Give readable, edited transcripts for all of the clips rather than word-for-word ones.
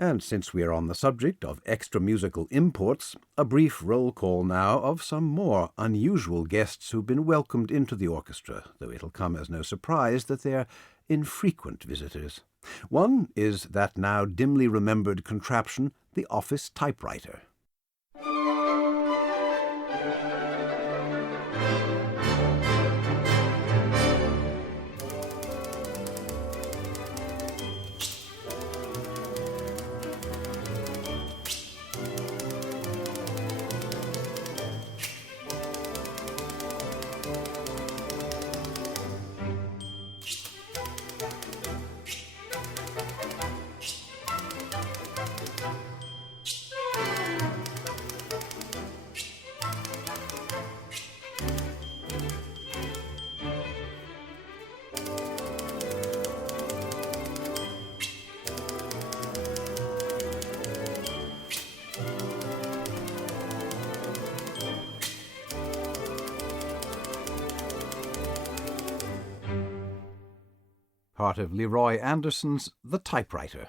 And since we are on the subject of extra-musical imports, a brief roll call now of some more unusual guests who've been welcomed into the orchestra, though it'll come as no surprise that they're infrequent visitors. One is that now dimly remembered contraption, the office typewriter. Part of Leroy Anderson's The Typewriter.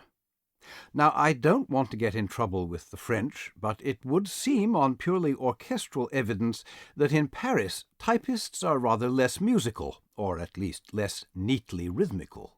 Now, I don't want to get in trouble with the French, but it would seem on purely orchestral evidence that in Paris typists are rather less musical, or at least less neatly rhythmical.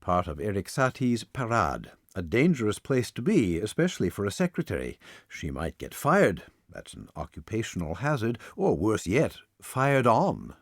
Part of Erik Satie's Parade, a dangerous place to be, especially for a secretary. She might get fired. That's an occupational hazard, or worse yet, fired on.